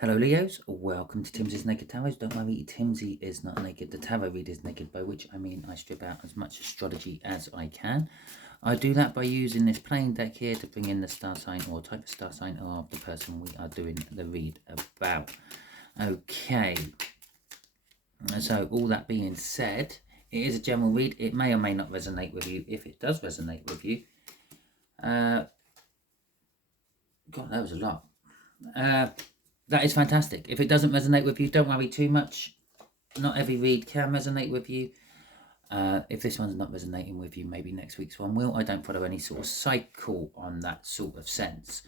Hello Leos, welcome to Timsy's Naked Tarot. Don't worry, Timsy is not naked. The tarot read is naked, by which I mean I strip out as much astrology as I can. I do that by using this plain deck here to bring in the star sign or type of star sign of the person we are doing the read about. Okay, so all that being said, it is a general read. It may or may not resonate with you. If it does resonate with you, God, that was a lot. That is fantastic. If it doesn't resonate with you, don't worry too much. Not every read can resonate with you. If this one's not resonating with you, maybe next week's one will. I don't follow any sort of cycle on that sort of sense.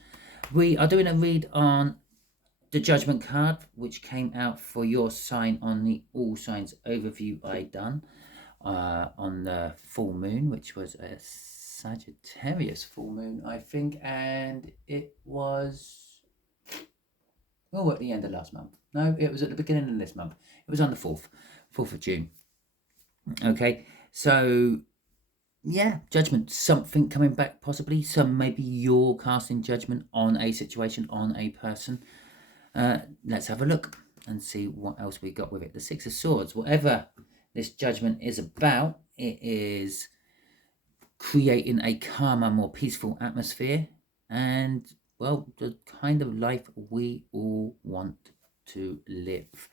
We are doing a read on the Judgment card, which came out for your sign on the All Signs overview I done on the full moon, which was a Sagittarius full moon, I think, and it was... Oh, at the end of last month. No, it was at the beginning of this month. It was on the 4th of June. Okay, so yeah, judgment, something coming back possibly. Maybe you're casting judgment on a situation, on a person. Let's have a look and see what else we got with it. The Six of Swords, whatever this judgment is about, it is creating a calmer, more peaceful atmosphere and, well, the kind of life we all want to live.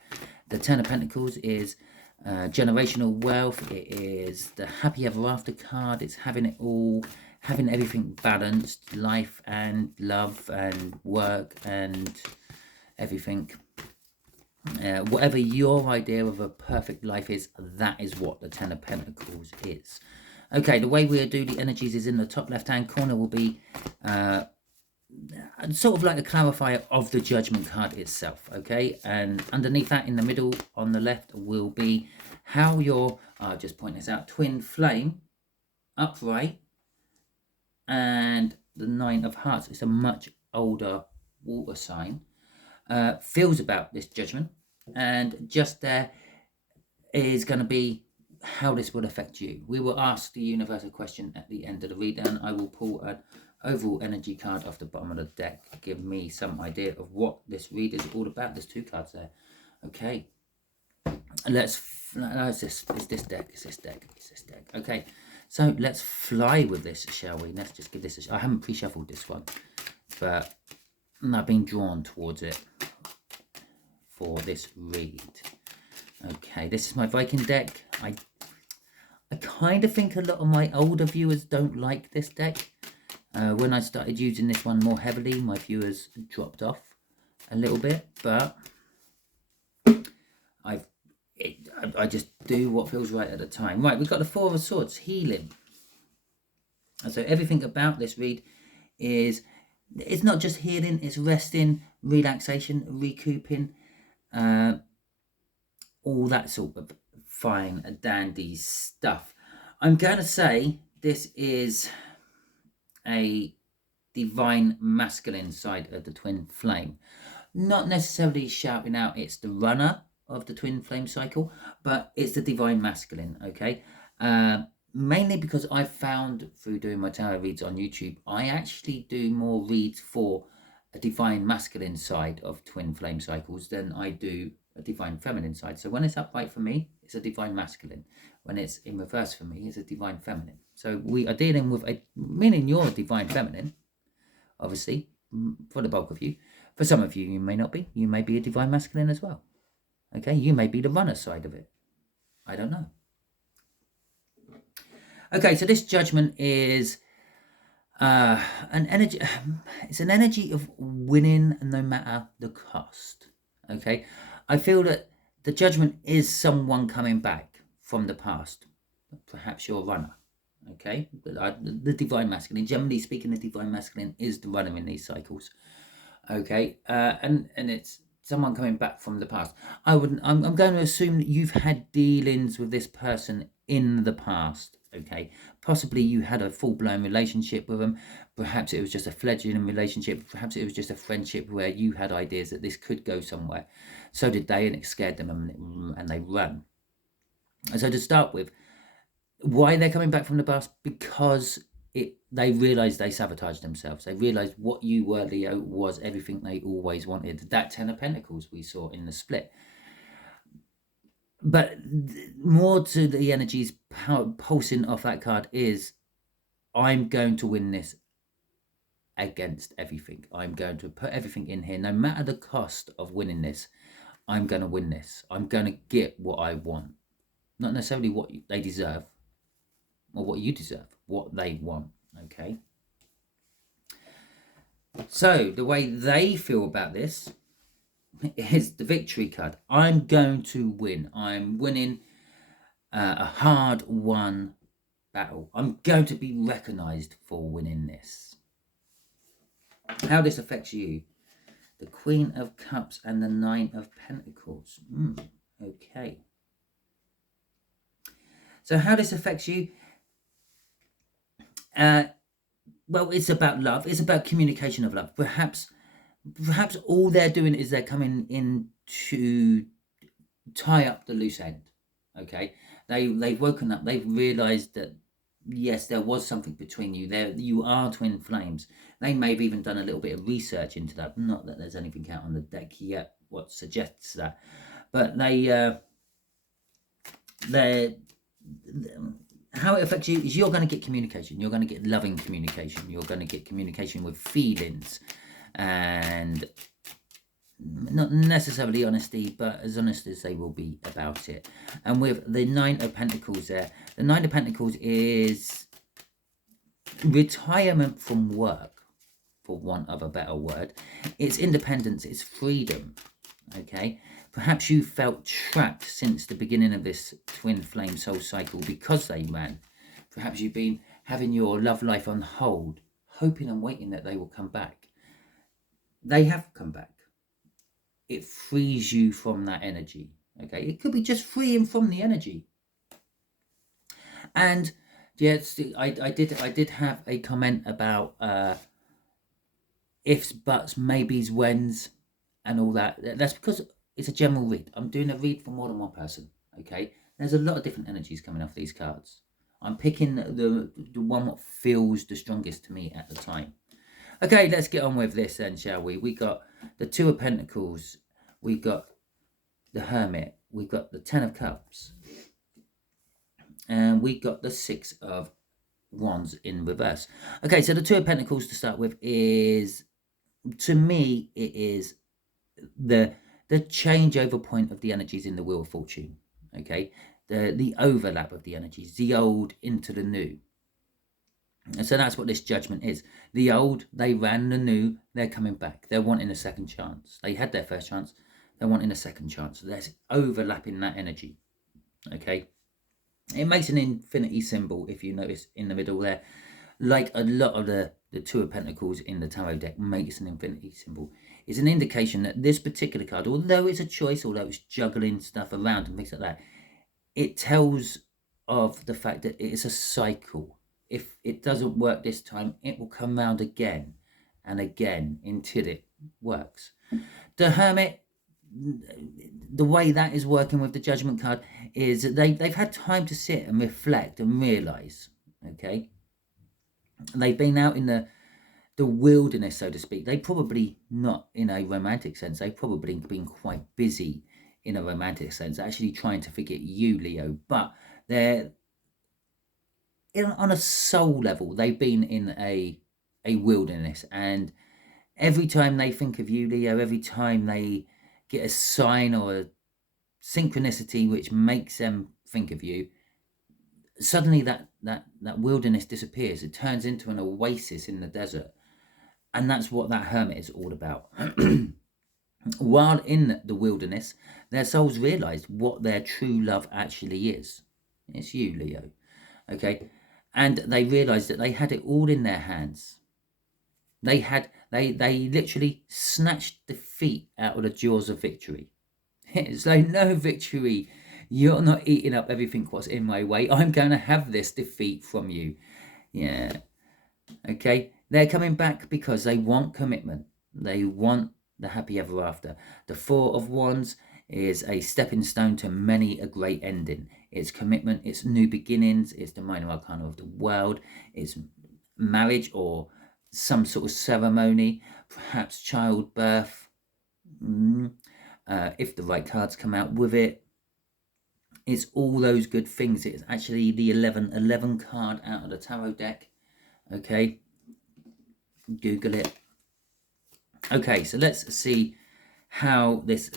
The Ten of Pentacles is generational wealth. It is the happy ever after card. It's having it all, having everything balanced, life and love and work and everything. Whatever your idea of a perfect life is, that is what the Ten of Pentacles is. Okay, the way we'll do the energies is in the top left-hand corner will be sort of like a clarifier of the Judgment card itself, okay? And underneath that, in the middle on the left, will be how your, I'll just point this out, twin flame, upright, and the Nine of Hearts. It's a much older water sign. Feels about this judgment. And just there is going to be how this will affect you. We will ask the universal question at the end of the read, and I will pull an overall energy card off the bottom of the deck, give me some idea of what this read is all about. There's two cards there. Okay, let's, no, it's this deck. Okay, so let's fly with this, shall we? Let's just give this a, I haven't pre-shuffled this one, but I've been drawn towards it for this read. Okay, this is my Viking deck. I kind of think a lot of my older viewers don't like this deck. When I started using this one more heavily, my viewers dropped off a little bit, but I just do what feels right at the time. Right, we've got the Four of Swords, healing. And so everything about this read is, it's not just healing, it's resting, relaxation, recouping, all that sort of fine dandy stuff. I'm going to say this is a divine masculine side of the twin flame. Not necessarily shouting out it's the runner of the twin flame cycle, but it's the divine masculine, okay? Mainly because I've found through doing my tarot reads on YouTube, I actually do more reads for a divine masculine side of twin flame cycles than I do a divine feminine side. So when it's upright for me, it's a divine masculine. When it's in reverse for me, it's a divine feminine. So we are dealing with a, meaning you're a divine feminine, obviously, for the bulk of you. For some of you, you may not be. You may be a divine masculine as well. Okay, you may be the runner side of it. I don't know. Okay, so this judgment is an energy. It's an energy of winning no matter the cost. Okay, I feel that the judgment is someone coming back from the past. Perhaps you're a runner. Okay, the divine masculine. Generally speaking, the divine masculine is the runner in these cycles. Okay, and it's someone coming back from the past. I'm going to assume that you've had dealings with this person in the past. Okay, possibly you had a full-blown relationship with them. Perhaps it was just a fledgling relationship. Perhaps it was just a friendship where you had ideas that this could go somewhere. So did they, and it scared them, and they run. And so to start with, why they're coming back from the past? Because they realised they sabotaged themselves. They realised what you were, Leo, was everything they always wanted. That 10 of Pentacles we saw in the split. But more to the energies pulsing off that card is, I'm going to win this against everything. I'm going to put everything in here, no matter the cost of winning this. I'm going to win this. I'm going to get what I want. Not necessarily what they deserve or what you deserve, what they want, okay? So the way they feel about this is the victory card. I'm going to win. I'm winning a hard-won battle. I'm going to be recognised for winning this. How this affects you. The Queen of Cups and the Nine of Pentacles. Okay. So how this affects you? Well, it's about love. It's about communication of love. Perhaps all they're doing is they're coming in to tie up the loose end. Okay, they've woken up. They've realised that yes, there was something between you. You are twin flames. They may have even done a little bit of research into that. Not that there's anything out on the deck yet what suggests that, but how it affects you is you're going to get communication. You're going to get loving communication. You're going to get communication with feelings, and not necessarily honesty, but as honest as they will be about it. And with the Nine of Pentacles there, the Nine of Pentacles is retirement from work, for want of a better word. It's independence, it's freedom, okay? Perhaps you felt trapped since the beginning of this twin flame soul cycle because they ran. Perhaps you've been having your love life on hold, hoping and waiting that they will come back. They have come back. It frees you from that energy, okay? It could be just freeing from the energy. And yes, I did have a comment about ifs, buts, maybes, whens, and all that. That's because it's a general read. I'm doing a read for more than one person, okay? There's a lot of different energies coming off these cards. I'm picking the one that feels the strongest to me at the time. Okay, let's get on with this then, shall we? We got the Two of Pentacles. We got the Hermit. We got the Ten of Cups. And we got the Six of Wands in reverse. Okay, so the Two of Pentacles to start with is, to me, it is the changeover point of the energies in the Wheel of Fortune. Okay, the overlap of the energies, the old into the new. And so that's what this judgment is. The old, they ran. The new, they're coming back. They're wanting a second chance. They had their first chance. They're wanting a second chance. There's overlapping that energy. Okay. It makes an infinity symbol, if you notice, in the middle there. Like a lot of the Two of Pentacles in the tarot deck makes an infinity symbol. It's an indication that this particular card, although it's a choice, although it's juggling stuff around and things like that, it tells of the fact that it is a cycle. If it doesn't work this time, it will come round again and again until it works. The Hermit, the way that is working with the Judgment card is that they've had time to sit and reflect and realise, okay? They've been out in the wilderness, so to speak. They probably, not in a romantic sense, they've probably been quite busy in a romantic sense, actually trying to forget you, Leo, but they're on a soul level, they've been in a wilderness, and every time they think of you, Leo, every time they get a sign or a synchronicity which makes them think of you, suddenly that wilderness disappears. It turns into an oasis in the desert, and that's what that Hermit is all about. While in the wilderness, their souls realized what their true love actually is. It's you, Leo. Okay, and they realized that they had it all in their hands. They literally snatched defeat out of the jaws of victory. It's like, no, victory, you're not eating up everything what's in my way. I'm going to have this defeat from you. Yeah. Okay, they're coming back because they want commitment. They want the happy ever after. The Four of Wands is a stepping stone to many a great ending. It's commitment, it's new beginnings, it's the minor arcana of the world, it's marriage or some sort of ceremony, perhaps childbirth, if the right cards come out with it. It's all those good things. It's actually the 11 card out of the tarot deck. Okay, Google it. Okay, so let's see how this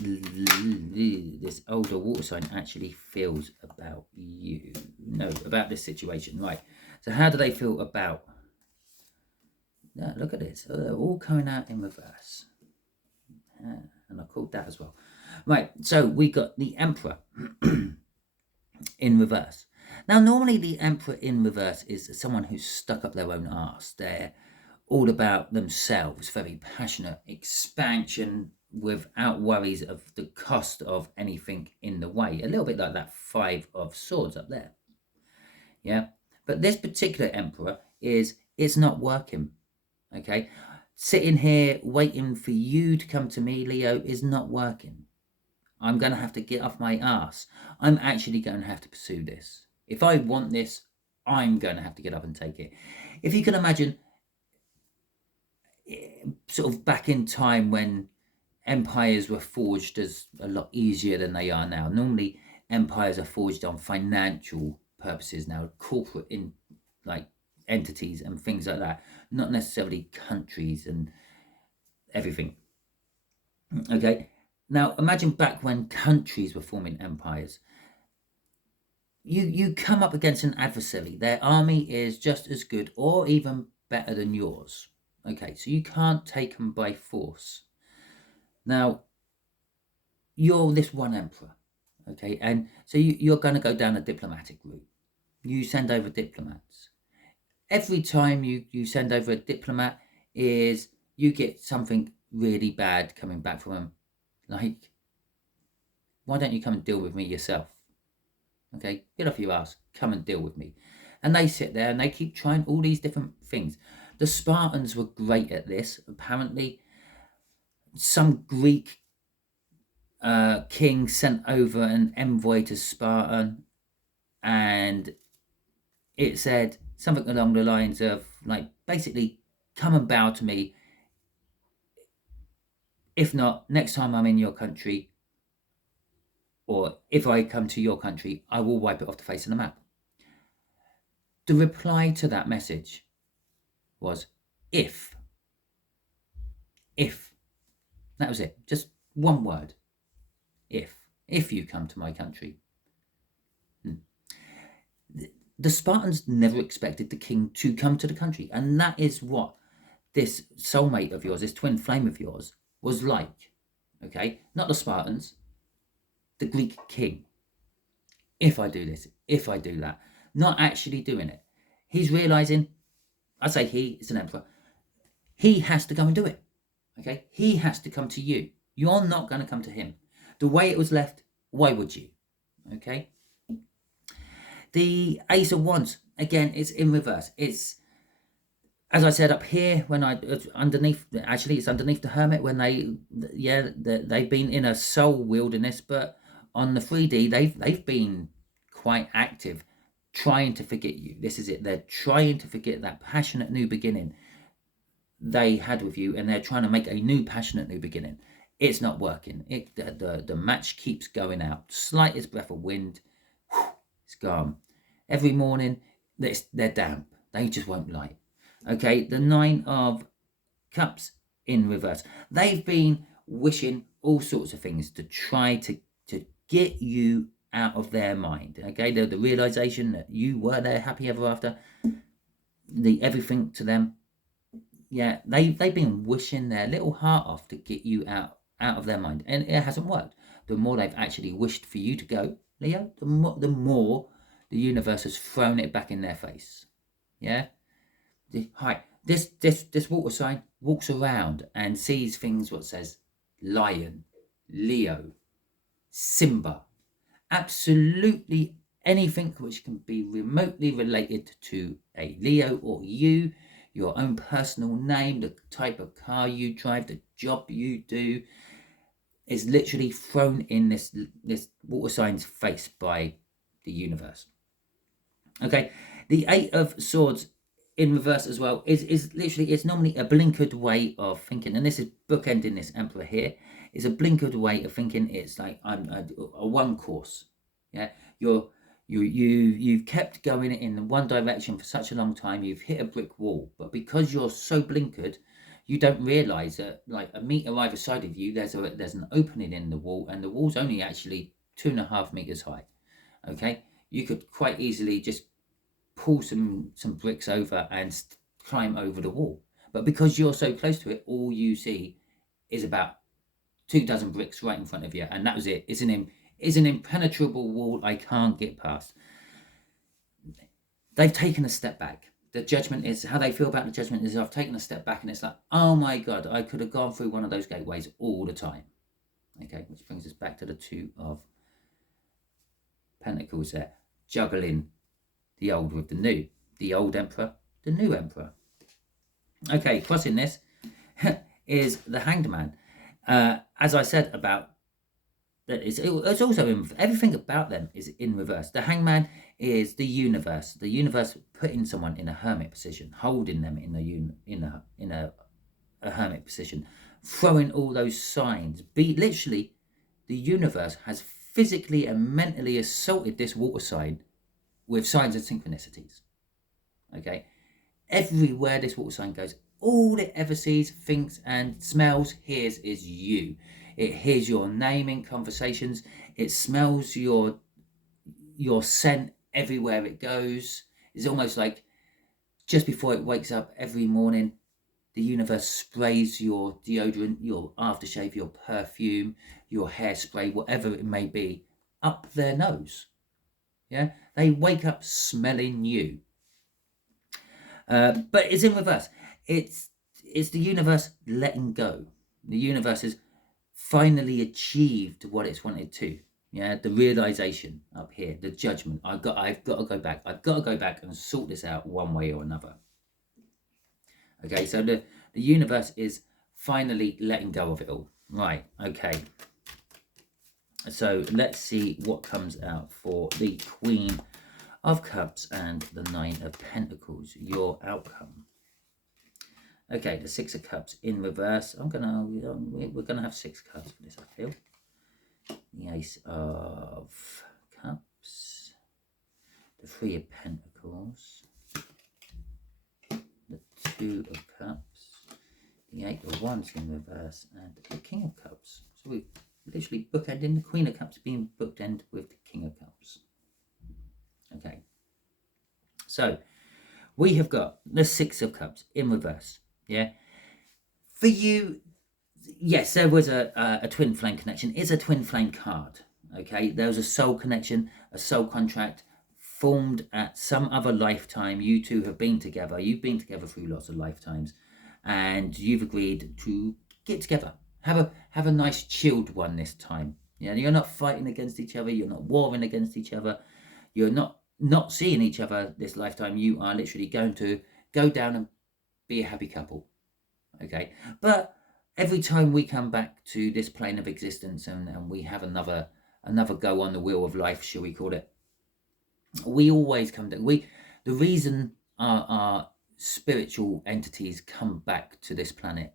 older water sign actually feels about you. No, about this situation. Right, so how do they feel about... Yeah, look at this. Oh, they're all coming out in reverse. Yeah, and I called that as well. Right, so we got the Emperor in reverse. Now, normally the Emperor in reverse is someone who's stuck up their own arse. They're all about themselves, very passionate, expansion without worries of the cost of anything in the way. A little bit like that 5 of Swords up there. Yeah, but this particular Emperor it's not working. Okay, sitting here waiting for you to come to me, Leo, is not working. I'm going to have to get off my ass. I'm actually going to have to pursue this. If I want this, I'm going to have to get up and take it. If you can imagine, sort of back in time when empires were forged as a lot easier than they are now. Normally, empires are forged on financial purposes now, corporate entities and things like that, not necessarily countries and everything. Okay, now imagine back when countries were forming empires. You come up against an adversary. Their army is just as good or even better than yours. Okay, so you can't take them by force. Now, you're this one emperor, okay, and so you're going to go down a diplomatic route. You send over diplomats. Every time you send over a diplomat is you get something really bad coming back from them. Like, why don't you come and deal with me yourself? Okay, get off your ass, come and deal with me. And they sit there and they keep trying all these different things. The Spartans were great at this. Apparently, some Greek king sent over an envoy to Spartan, and it said something along the lines of, like, basically, come and bow to me. If not, next time I'm in your country, or if I come to your country, I will wipe it off the face of the map. The reply to that message was, if. If. That was it. Just one word. If you come to my country. The Spartans never expected the king to come to the country. And that is what this soulmate of yours, this twin flame of yours, was like. Okay? Not the Spartans. The Greek king. If I do this, if I do that. Not actually doing it. He's realizing, I say he, it's an emperor. He has to go and do it. Okay? He has to come to you. You're not going to come to him. The way it was left, why would you? Okay? The Ace of Wands, again, it's in reverse. It's, as I said up here, when it's underneath the Hermit, when they've been in a soul wilderness, but on the 3D, they've been quite active, trying to forget you. This is it. They're trying to forget that passionate new beginning they had with you, and they're trying to make a new passionate new beginning. It's not working. The match keeps going out. Slightest breath of wind, it's gone. Every morning, they're damp. They just won't light. Okay, the 9 of Cups in reverse. They've been wishing all sorts of things to try to get you out of their mind. Okay, the realization that you were their happy ever after, the everything to them. Yeah, they've been wishing their little heart off to get you out of their mind, and it hasn't worked. The more they've actually wished for you to go, Leo, the more the universe has thrown it back in their face. Yeah. Hi. This water sign walks around and sees things. What says Lion, Leo, Simba, absolutely anything which can be remotely related to a Leo or you. Your own personal name, the type of car you drive, the job you do, is literally thrown in this water sign's face by the universe. Okay, the 8 of Swords in reverse as well is literally, it's normally a blinkered way of thinking, and this is bookending this Emperor here, is a blinkered way of thinking. It's like I'm a one course. Yeah, you've kept going in one direction for such a long time, you've hit a brick wall, but because you're so blinkered, you don't realize that like a meter either side of you, there's an opening in the wall, and the wall's only actually 2.5 meters high. Okay, you could quite easily just pull some bricks over and climb over the wall, but because you're so close to it, all you see is about 2 dozen bricks right in front of you, and that was it. It's an impenetrable wall I can't get past. They've taken a step back. The judgment is, how they feel about the judgment is, I've taken a step back, and it's like, oh my god, I could have gone through one of those gateways all the time. Okay, which brings us back to the Two of Pentacles there, juggling the old with the new, the old Emperor, the new Emperor. Okay, crossing this is the Hanged Man. As I said about that, it's also in, everything about them is in reverse. The Hangman is the universe putting someone in a hermit position, holding them in a hermit position, throwing all those signs. Literally, the universe has physically and mentally assaulted this water sign with signs and synchronicities. Okay, everywhere this water sign goes, all it ever sees, thinks, and smells, hears is you. It hears your name in conversations. It smells your scent everywhere it goes. It's almost like just before it wakes up every morning, the universe sprays your deodorant, your aftershave, your perfume, your hairspray, whatever it may be, up their nose. Yeah, they wake up smelling you. But it's in reverse. It's the universe letting go. The universe has finally achieved what it's wanted to. Yeah, the realization up here, the judgment. I've got to go back. I've got to go back and sort this out one way or another. Okay, so the universe is finally letting go of it all. Right, okay. So let's see what comes out for the Queen of Cups and the Nine of Pentacles, your outcome. Okay, the Six of Cups in reverse. We're gonna have 6 cards for this, I feel. The Ace of Cups, the Three of Pentacles, the Two of Cups, the Eight of Wands in reverse, and the King of Cups. So we literally bookending the Queen of Cups being bookend with the King of Cups. Okay, so we have got the Six of Cups in reverse. Yeah, for you, yes, there was a twin flame connection. It's a twin flame card. Okay, there was a soul connection, a soul contract formed at some other lifetime. You two have been together. You've been together through lots of lifetimes, and you've agreed to get together. Have a nice chilled one this time. Yeah, you're not fighting against each other. You're not warring against each other. You're not seeing each other this lifetime. You are literally going to go down and be a happy couple. Okay, but every time we come back to this plane of existence and we have another go on the wheel of life, shall we call it, we always come to the reason our spiritual entities come back to this planet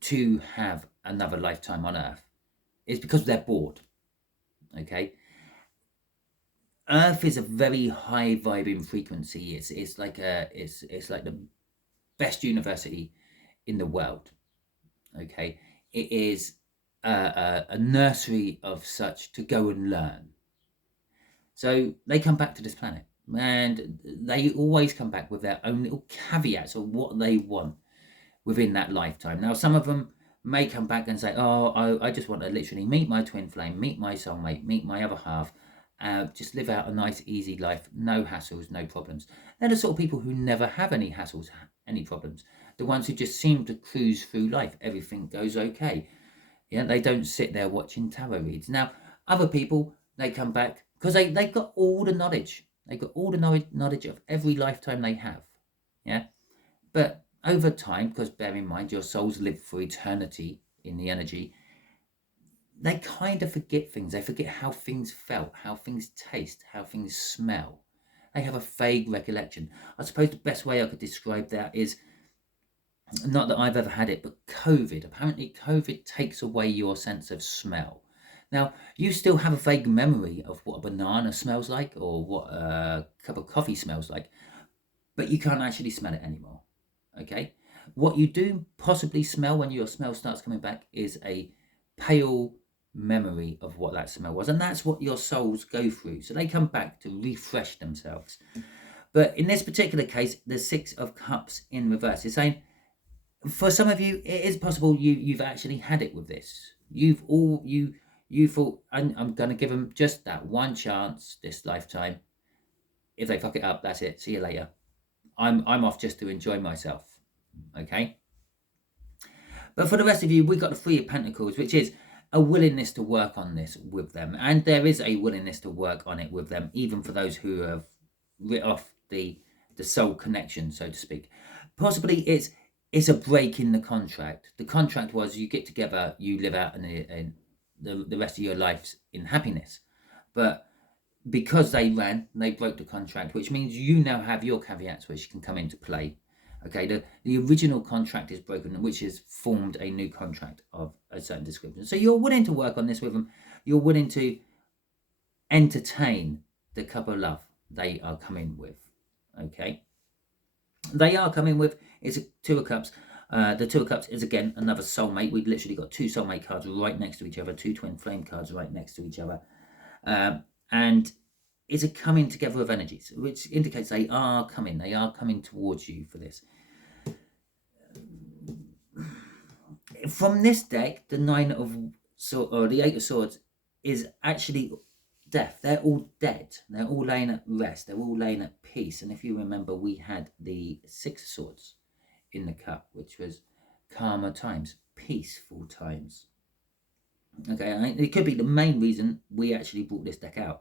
to have another lifetime on Earth is because they're bored. Okay, Earth is a very high vibing frequency. It's like the best university in the world. Okay, it is a nursery of such to go and learn. So they come back to this planet, and they always come back with their own little caveats of what they want within that lifetime. Now, some of them may come back and say, oh, I just want to literally meet my twin flame, meet my soulmate, meet my other half, just live out a nice, easy life, no hassles, no problems. They're the sort of people who never have any hassles, any problems. The ones who just seem to cruise through life. Everything goes okay. Yeah, they don't sit there watching tarot reads. Now, other people, they come back because they got all the knowledge. They got all the knowledge of every lifetime they have. Yeah, but over time, because bear in mind, your souls live for eternity in the energy, they kind of forget things. They forget how things felt, how things taste, how things smell. They have a vague recollection. I suppose the best way I could describe that is, not that I've ever had it, but COVID. Apparently, COVID takes away your sense of smell. Now, you still have a vague memory of what a banana smells like or what a cup of coffee smells like, but you can't actually smell it anymore. Okay? What you do possibly smell when your smell starts coming back is a pale memory of what that smell was. And that's what your souls go through. So they come back to refresh themselves. But in this particular case, the Six of Cups in reverse is saying, for some of you, it is possible you've actually had it with this. You thought, I'm going to give them just that one chance this lifetime. If they fuck it up, that's it. See you later. I'm off just to enjoy myself. Okay. But for the rest of you, we've got the Three of Pentacles, which is a willingness to work on this with them. And there is a willingness to work on it with them, even for those who have writ off the soul connection, so to speak. Possibly it's a break in the contract. The contract was you get together, you live out in the rest of your lives in happiness. But because they broke the contract, which means you now have your caveats which can come into play. Okay, the original contract is broken, which has formed a new contract of a certain description. So you're willing to work on this with them. You're willing to entertain the cup of love they are coming with. Okay, they are coming with is a Two of Cups. The Two of Cups is again another soulmate. We've literally got two soulmate cards right next to each other, two twin flame cards right next to each other, and it's a coming together of energies, which indicates they are coming towards you for this. From this deck, the Nine of Swords, or the Eight of Swords, is actually death. They're all dead. They're all laying at rest. They're all laying at peace. And if you remember, we had the Six of Swords in the cup, which was calmer times, peaceful times. Okay, it could be the main reason we actually brought this deck out,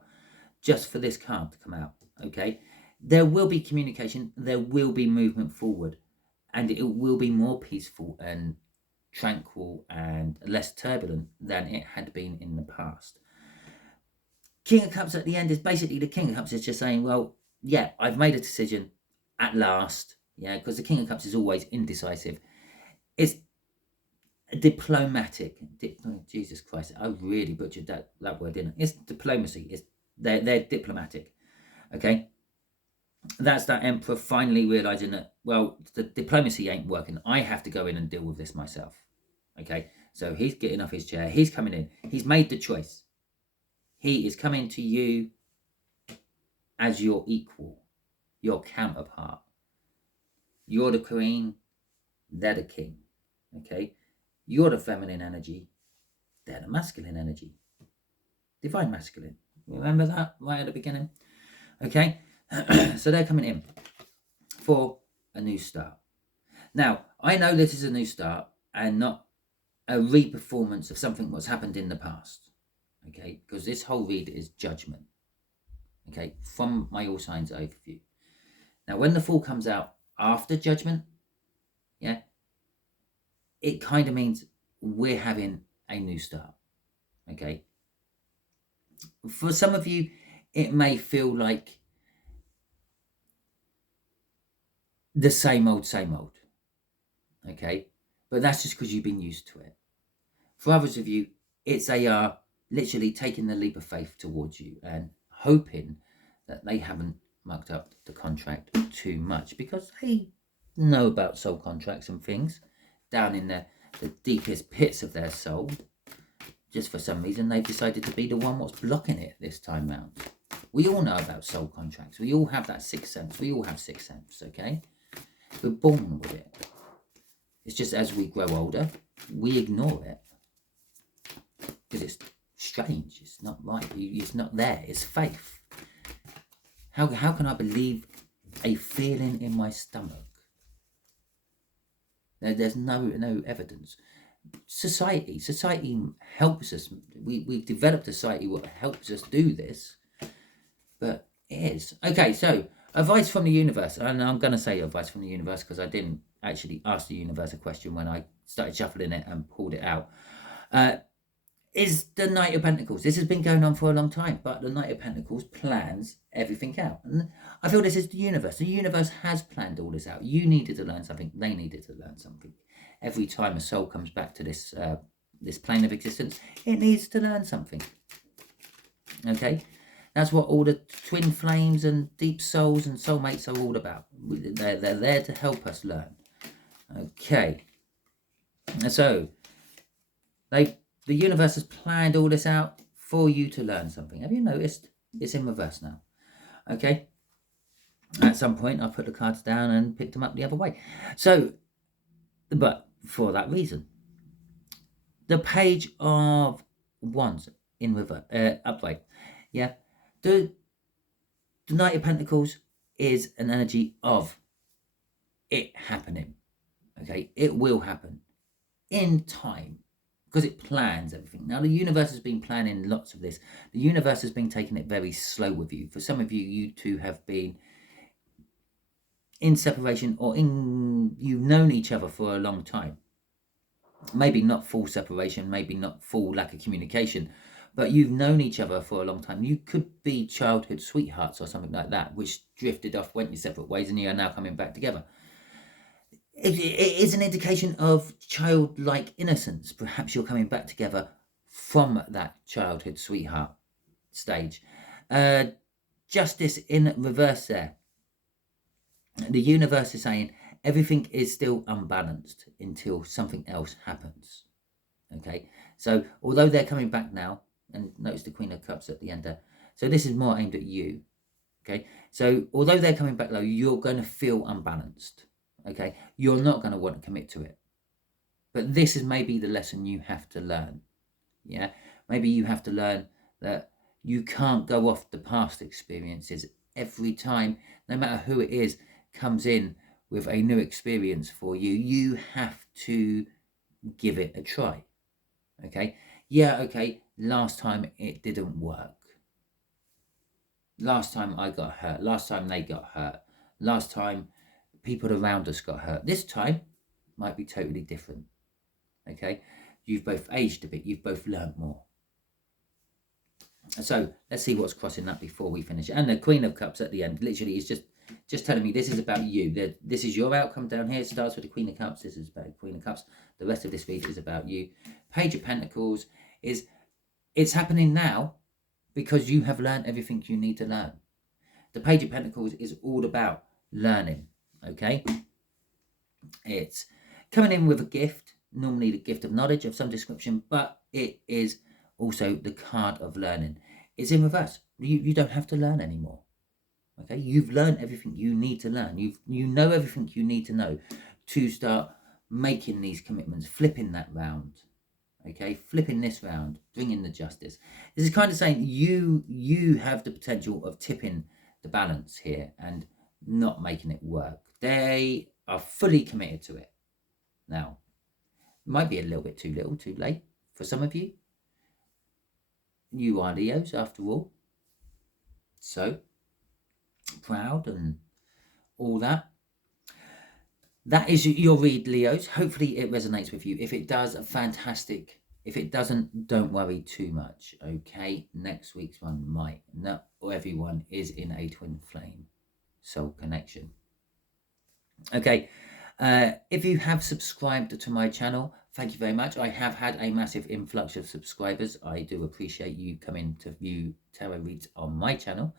just for this card to come out. Okay, there will be communication, there will be movement forward, and it will be more peaceful and tranquil and less turbulent than it had been in the past. King of Cups at the end is basically, the King of Cups is just saying, well, yeah, I've made a decision at last. Yeah, because the King of Cups is always indecisive. It's diplomatic. Jesus Christ, I really butchered that word, didn't I? It's diplomacy. They're diplomatic. Okay, that's that Emperor finally realizing that, well, the diplomacy ain't working. I have to go in and deal with this myself. Okay, so he's getting off his chair. He's coming in. He's made the choice. He is coming to you as your equal, your counterpart. You're the queen, they're the king. Okay, you're the feminine energy, they're the masculine energy. Divine masculine. Remember that right at the beginning? Okay, so they're coming in for a new start. Now, I know this is a new start and not a re-performance of something that's happened in the past. Okay, because this whole read is judgment. Okay, from my All Signs overview. Now, when the Fool comes out after judgment, yeah, it kind of means we're having a new start. Okay, for some of you, it may feel like the same old. Okay, but that's just because you've been used to it. For others of you, it's literally taking the leap of faith towards you and hoping that they haven't mucked up the contract too much, because they know about soul contracts and things down in the deepest pits of their soul. Just for some reason, they've decided to be the one what's blocking it this time round. We all know about soul contracts. We all have that sixth sense. We all have sixth sense, okay? We're born with it. It's just as we grow older, we ignore it. Because it's strange. It's not right. It's not there. It's faith. How can I believe a feeling in my stomach? There's no evidence. Society helps us. We've developed a society what helps us do this, but it is. Okay, so advice from the universe, and I'm going to say advice from the universe because I didn't actually ask the universe a question when I started shuffling it and pulled it out. is the Knight of Pentacles. This has been going on for a long time, but the Knight of Pentacles plans everything out. And I feel this is the universe. The universe has planned all this out. You needed to learn something. They needed to learn something. Every time a soul comes back to this this plane of existence, it needs to learn something. Okay? That's what all the twin flames and deep souls and soulmates are all about. They're there to help us learn. Okay. So, the universe has planned all this out for you to learn something. Have you noticed? It's in reverse now. Okay? At some point, I put the cards down and picked them up the other way. So, but for that reason, the Page of Wands in reverse, upright. Yeah? The Knight of Pentacles is an energy of it happening. Okay? It will happen in time, because it plans everything. Now, the universe has been planning lots of this. The universe has been taking it very slow with you. For some of you, you two have been in separation, or you've known each other for a long time. Maybe not full separation, maybe not full lack of communication, but you've known each other for a long time. You could be childhood sweethearts or something like that, which drifted off, went your separate ways, and you are now coming back together. It is an indication of childlike innocence. Perhaps you're coming back together from that childhood sweetheart stage. Justice in reverse there. The universe is saying everything is still unbalanced until something else happens. Okay, so although they're coming back now, and notice the Queen of Cups at the end there, so this is more aimed at you. Okay, so although they're coming back low, you're going to feel unbalanced. Okay, you're not going to want to commit to it. But this is maybe the lesson you have to learn. Yeah, maybe you have to learn that you can't go off the past experiences every time, no matter who it is, comes in with a new experience for you. You have to give it a try. Okay, yeah, okay, last time it didn't work. Last time I got hurt. Last time they got hurt. Last time people around us got hurt. This time might be totally different. Okay, you've both aged a bit, you've both learned more. So let's see what's crossing that before we finish. And the Queen of Cups at the end literally is just telling me this is about you. This is your outcome down here. It starts with the Queen of Cups. This is about the Queen of Cups. The rest of this read is about you. Page of Pentacles is, it's happening now because you have learned everything you need to learn. The Page of Pentacles is all about learning. Okay, it's coming in with a gift, normally the gift of knowledge of some description, but it is also the card of learning. It's in reverse. You don't have to learn anymore. Okay, you've learned everything you need to learn. You know everything you need to know to start making these commitments, flipping that round. Okay, flipping this round, bringing the justice. This is kind of saying you have the potential of tipping the balance here and not making it work. They are fully committed to it. Now, it might be a little bit too little, too late for some of you. You are Leos after all. So, proud and all that. That is your read, Leos. Hopefully it resonates with you. If it does, fantastic. If it doesn't, don't worry too much. Okay, next week's one might. Not everyone is in a twin flame soul connection. Okay, if you have subscribed to my channel, thank you very much. I have had a massive influx of subscribers. I do appreciate you coming to view tarot reads on my channel.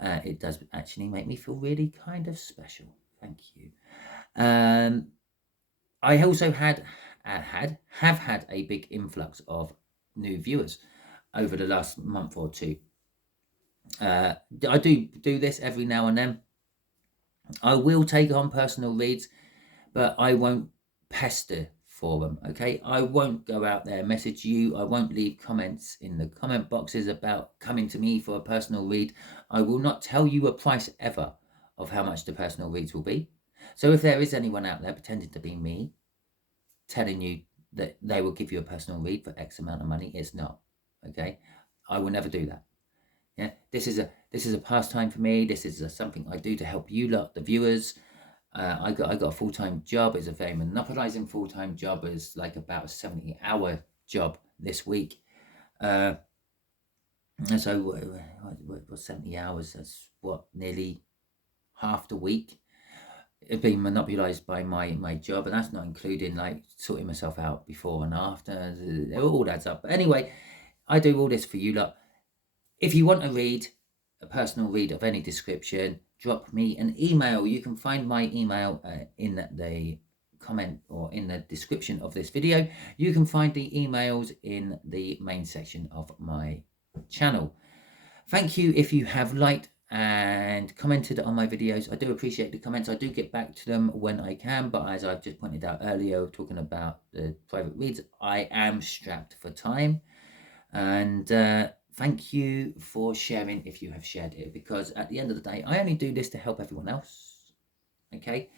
It does actually make me feel really kind of special. Thank you. I also have had a big influx of new viewers over the last month or two. I do this every now and then. I will take on personal reads, but I won't pester for them. Okay, I won't go out there message you. I won't leave comments in the comment boxes about coming to me for a personal read. I will not tell you a price ever of how much the personal reads will be. So if there is anyone out there pretending to be me, telling you that they will give you a personal read for X amount of money, it's not. Okay, I will never do that. Yeah, this is a pastime for me. This is something I do to help you lot, the viewers. I got a full-time job. It's a very monopolizing full-time job. It's like about a 70-hour job this week. So what 70 hours, that's what, nearly half the week being monopolized by my job, and that's not including like sorting myself out before and after. It all adds up. But anyway, I do all this for you lot. If you want to read a personal read of any description, drop me an email. You can find my email in the comment or in the description of this video. You can find the emails in the main section of my channel. Thank you if you have liked and commented on my videos. I do appreciate the comments. I do get back to them when I can, but as I've just pointed out earlier, talking about the private reads, I am strapped for time. And thank you for sharing if you have shared it, because at the end of the day, I only do this to help everyone else. Okay,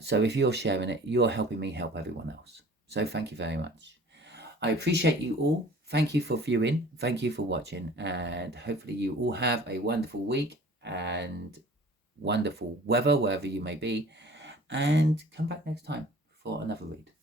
so if you're sharing it, you're helping me help everyone else. So thank you very much. I appreciate you all. Thank you for viewing. Thank you for watching. And hopefully you all have a wonderful week and wonderful weather wherever you may be. And come back next time for another read.